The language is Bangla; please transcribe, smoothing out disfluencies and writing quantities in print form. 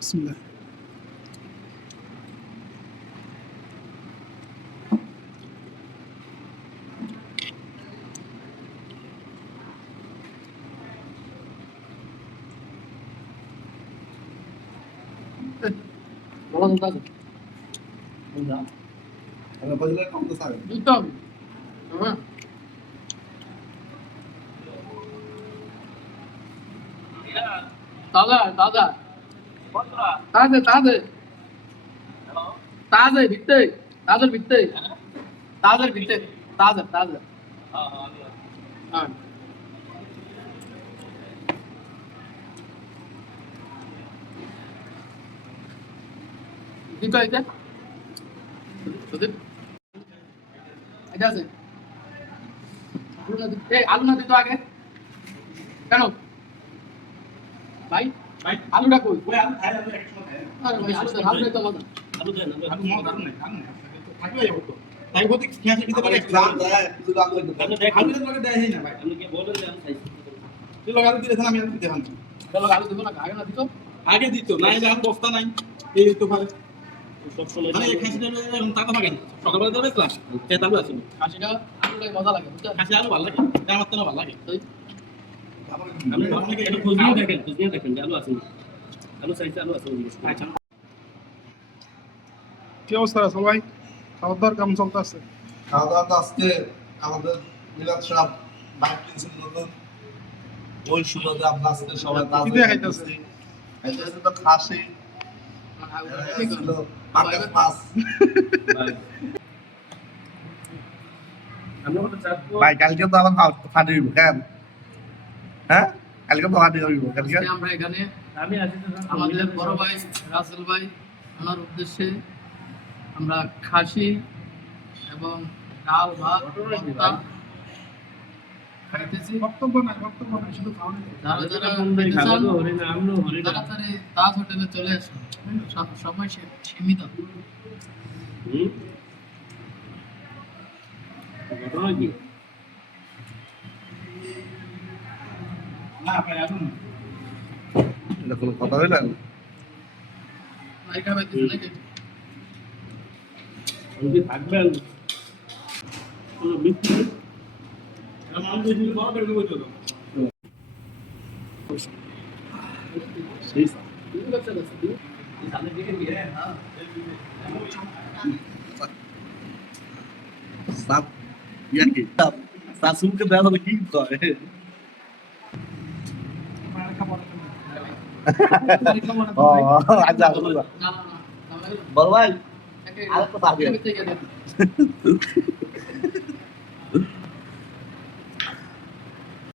বিসমিল্লাহ। বলা তো আছে বুঝা আমরা বললে কম তো স্যার দিতে হবে হ্যাঁ তাজা তাজা তাজা তাজা তাজা বিতে তাজা বিতে তাজা বিতে তাজা তাজা হ্যাঁ দিতে এটা সুদীপ এটা আছে আলু না দিত আগে কেন ভাই ভাই আলুটা কই ওই আলু খাই আলু একসময় খাই আরে ভাই আলু তো মজা আলু মজা নাই খান না থাকলে যাবো তো তাই বলতে খেয়ে দিতে পারে একটু দাম দেয় কিছু দাম লাগবে আলু লগে দেয় না ভাই তুই লগে আলু দিয়েছেন আমি আলু দিতে পারি চলো আলু দেবো না আগে না দিত আগে দিত না এই আলু বস্তা নাই এই তো পারে মানে এই খাসিটা এরকম টাকা পাবেন সকালবেলা দেবে ক্লাস খেতে আলু আছে খাসিটা আলুটাই মজা লাগে বুঝছেন খাসি আলু ভালো লাগে আমার তো ভালো লাগে তাই আমি অনেকে এটা খোঁজ নিয়ে দেখেন আলু আছে আলু সাইজ আলু আছে আচ্ছা কি অবস্থা আছে ভাই? খাবার দাবার কেমন চলতেছে? খাওয়া দাওয়া তো আজকে আমাদের মিলাদ সাহেব বাইক কিনছেন নতুন ওই সুবাদে আমরা আজকে সবাই কি দিয়ে খাইতেছে? খাইতেছে তো খাসি ছিল পাঙ্গাস মাছ ভাই কালকে তো আবার ফাটি হইব কেন হ্যাঁ কালকে তো ফাটি হইব কালকে আমরা এখানে আমাদের বড় ভাই রাসেল ভাই ওনার উদ্দেশ্যে আমরা খাসি এবং ডাল ভাত ভর্তা খাইতেছি বক্তব্য নাই শুধু খাওয়া নাই। যারা যারা খেতে চান, তাড়াতাড়ি তাজ হোটেলে চলে আসুন সময় সীমিত না ভাই আসুন এটা কোনো কথা হইল আইকা পাইতেছি নাকি থাকবেন কোনো মিথ্যে মানুষ যদি বড় করে দেবো তো সাপ ইয়া কি শাশুড়কে দেওয়া হবে কি করে ও আচ্ছা না বল ভাই একে আরেকটা ভাবি। থেকে দেন